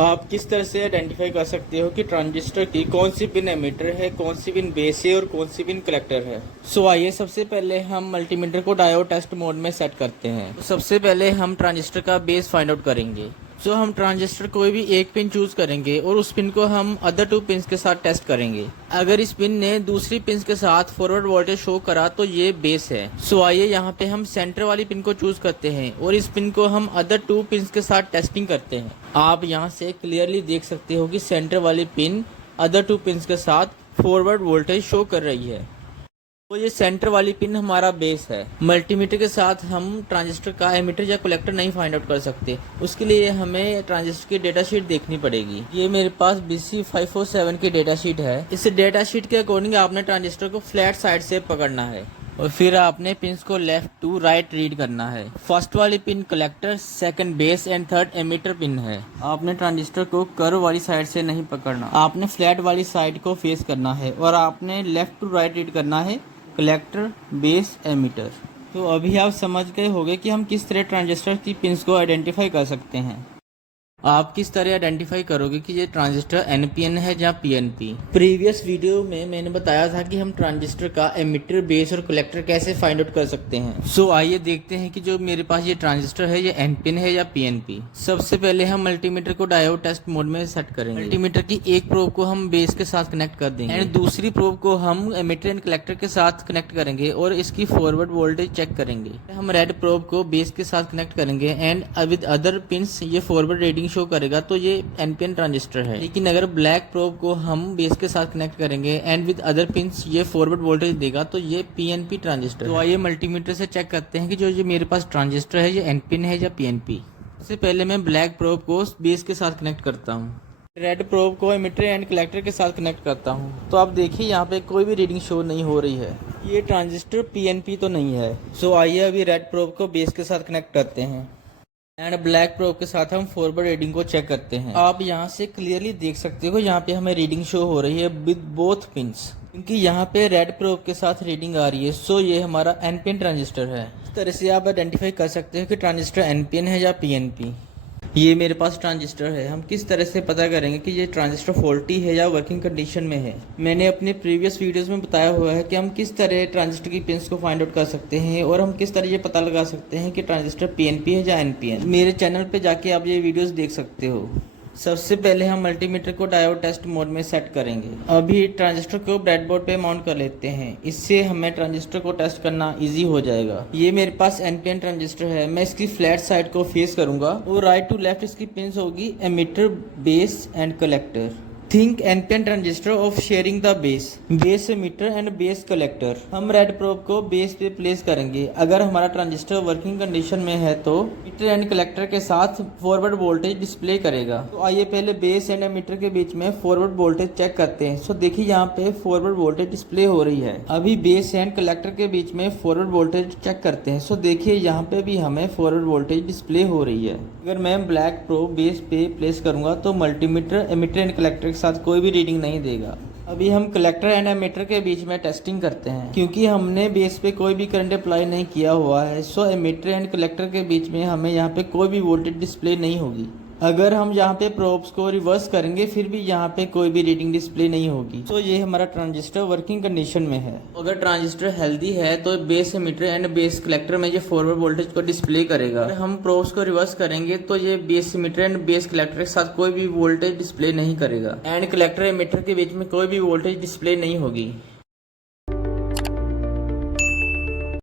आप किस तरह से आइडेंटिफाई कर सकते हो कि ट्रांजिस्टर की कौन सी पिन एमिटर है, कौन सी पिन बेस है और कौन सी पिन कलेक्टर है। आइए सबसे पहले हम मल्टीमीटर को डायोड टेस्ट मोड में सेट करते हैं। सबसे पहले हम ट्रांजिस्टर का बेस फाइंड आउट करेंगे। हम ट्रांजिस्टर कोई भी एक पिन चूज करेंगे और उस पिन को हम अदर 2 पिन्स के साथ टेस्ट करेंगे। अगर इस पिन ने दूसरी पिन्स के साथ फॉरवर्ड वोल्टेज शो करा तो ये बेस है। आइए यहाँ पे हम सेंटर वाली पिन को चूज करते हैं और इस पिन को हम अदर 2 पिन्स के साथ टेस्टिंग करते हैं। आप यहाँ से क्लियरली देख सकते हो कि सेंटर वाली पिन अदर 2 पिन्स के साथ फॉरवर्ड वोल्टेज शो कर रही है। ये सेंटर वाली पिन हमारा बेस है। मल्टीमीटर के साथ हम ट्रांजिस्टर का एमिटर या कलेक्टर नहीं फाइंड आउट कर सकते। उसके लिए हमें ट्रांजिस्टर की डेटा शीट देखनी पड़ेगी। ये मेरे पास BC547 की डेटा शीट है। इस डेटा शीट के अकॉर्डिंग आपने ट्रांजिस्टर को फ्लैट साइड से पकड़ना है और फिर आपने पिन्स को लेफ्ट टू राइट रीड करना है। फर्स्ट वाली pin collector, second base and third emitter pin है। आपने ट्रांजिस्टर को कर्व वाली साइड से नहीं पकड़ना, आपने फ्लैट वाली साइड को फेस करना है और आपने लेफ्ट टू राइट रीड करना है कलेक्टर, बेस, एमिटर। तो अभी आप समझ गए होंगे कि हम किस तरह ट्रांजिस्टर की पिन्स को आइडेंटिफाई कर सकते हैं। आप किस तरह आइडेंटिफाई करोगे कि ये ट्रांजिस्टर NPN है या PNP। प्रीवियस वीडियो में मैंने बताया था कि हम ट्रांजिस्टर का एमिटर, बेस और कलेक्टर कैसे फाइंड आउट कर सकते हैं। आइए देखते हैं कि जो मेरे पास ये ट्रांजिस्टर है ये NPN है या PNP। सबसे पहले हम मल्टीमीटर को डायोड टेस्ट मोड में सेट करेंगे। मल्टीमीटर की एक प्रोब को हम बेस के साथ कनेक्ट कर देंगे एंड दूसरी प्रोब को हम एमिटर एंड कलेक्टर के साथ कनेक्ट करेंगे और इसकी फॉरवर्ड वोल्टेज चेक करेंगे। हम रेड प्रोब को बेस के साथ कनेक्ट करेंगे एंड विद अदर पिन्स ये फॉरवर्ड रीडिंग शो करेगा तो ये NPN ट्रांजिस्टर है। लेकिन अगर ब्लैक प्रोब को हम बेस के साथ कनेक्ट करेंगे एंड विद अदर पिन्स ये फॉरवर्ड वोल्टेज देगा तो ये PNP ट्रांजिस्टर। तो आइए मल्टीमीटर से चेक करते हैं कि जो ये मेरे पास ट्रांजिस्टर है ये NPN है या PNP। सबसे पहले मैं ब्लैक प्रोब को बेस के साथ कनेक्ट करता हूँ, रेड प्रोब को एमिटर एंड कलेक्टर के साथ कनेक्ट करता हूँ। तो आप देखिए यहाँ पे कोई भी रीडिंग शो नहीं हो रही है। ये ट्रांजिस्टर PNP तो नहीं है। आइए अभी रेड प्रोब को बेस के साथ कनेक्ट करते हैं एंड ब्लैक प्रोब के साथ हम फॉरवर्ड रीडिंग को चेक करते हैं। आप यहाँ से क्लियरली देख सकते हो यहाँ पे हमें रीडिंग शो हो रही है विद बोथ पिन्स, क्योंकि यहाँ पे रेड प्रोब के साथ रीडिंग आ रही है। ये हमारा NPN ट्रांजिस्टर है। इस तरह से आप आइडेंटिफाई कर सकते हो कि ट्रांजिस्टर NPN है या PNP। ये मेरे पास ट्रांजिस्टर है। हम किस तरह से पता करेंगे कि ये ट्रांजिस्टर फॉल्टी है या वर्किंग कंडीशन में है। मैंने अपने प्रीवियस वीडियोस में बताया हुआ है कि हम किस तरह ट्रांजिस्टर की पिन्स को फाइंड आउट कर सकते हैं और हम किस तरह ये पता लगा सकते हैं कि ट्रांजिस्टर PNP है या NPN। मेरे चैनल पे जाके आप ये वीडियोस देख सकते हो। सबसे पहले हम मल्टीमीटर को डायोड टेस्ट मोड में सेट करेंगे। अभी ट्रांजिस्टर को ब्रेडबोर्ड पे माउंट कर लेते हैं। इससे हमें ट्रांजिस्टर को टेस्ट करना इजी हो जाएगा। ये मेरे पास NPN ट्रांजिस्टर है। मैं इसकी फ्लैट साइड को फेस करूंगा और राइट टू लेफ्ट इसकी पिन्स होगी emitter, base and collector. Think NPN transistor off sharing the base emitter and base collector. हम रेड प्रोब को बेस पे प्लेस करेंगे। अगर हमारा ट्रांजिस्टर वर्किंग कंडीशन में है तो एमिटर एंड कलेक्टर के साथ फॉरवर्ड वोल्टेज डिस्प्ले करेगा। तो आइए पहले बेस एंड एमिटर के बीच में फॉरवर्ड वोल्टेज चेक करते हैं। देखिए यहाँ पे फॉरवर्ड वोल्टेज डिस्प्ले हो रही है। अभी बेस एंड कलेक्टर के बीच में फॉरवर्ड वोल्टेज चेक करते हैं। देखिए यहाँ पे भी हमें फॉरवर्ड वोल्टेज डिस्प्ले हो रही है। अगर मैं ब्लैक प्रोब बेस पे प्लेस करूंगा तो मल्टीमीटर एमिटर एंड कलेक्टर साथ कोई भी रीडिंग नहीं देगा। अभी हम कलेक्टर एंड एमिटर के बीच में टेस्टिंग करते हैं। क्योंकि हमने बेस पे कोई भी करंट अप्लाई नहीं किया हुआ है, एमिटर एंड कलेक्टर के बीच में हमें यहाँ पे कोई भी वोल्टेज डिस्प्ले नहीं होगी। अगर हम यहाँ पे प्रोब्स को रिवर्स करेंगे फिर भी यहाँ पे कोई भी रीडिंग डिस्प्ले नहीं होगी। ये हमारा ट्रांजिस्टर वर्किंग कंडीशन में है। अगर ट्रांजिस्टर हेल्दी है तो base emitter and base collector में ये फॉरवर्ड वोल्टेज को डिस्प्ले करेगा। अगर हम प्रोब्स को रिवर्स करेंगे तो ये base emitter and base collector के साथ कोई भी वोल्टेज डिस्प्ले नहीं करेगा एंड कलेक्टर एमिटर के बीच में कोई भी वोल्टेज डिस्प्ले नहीं होगी।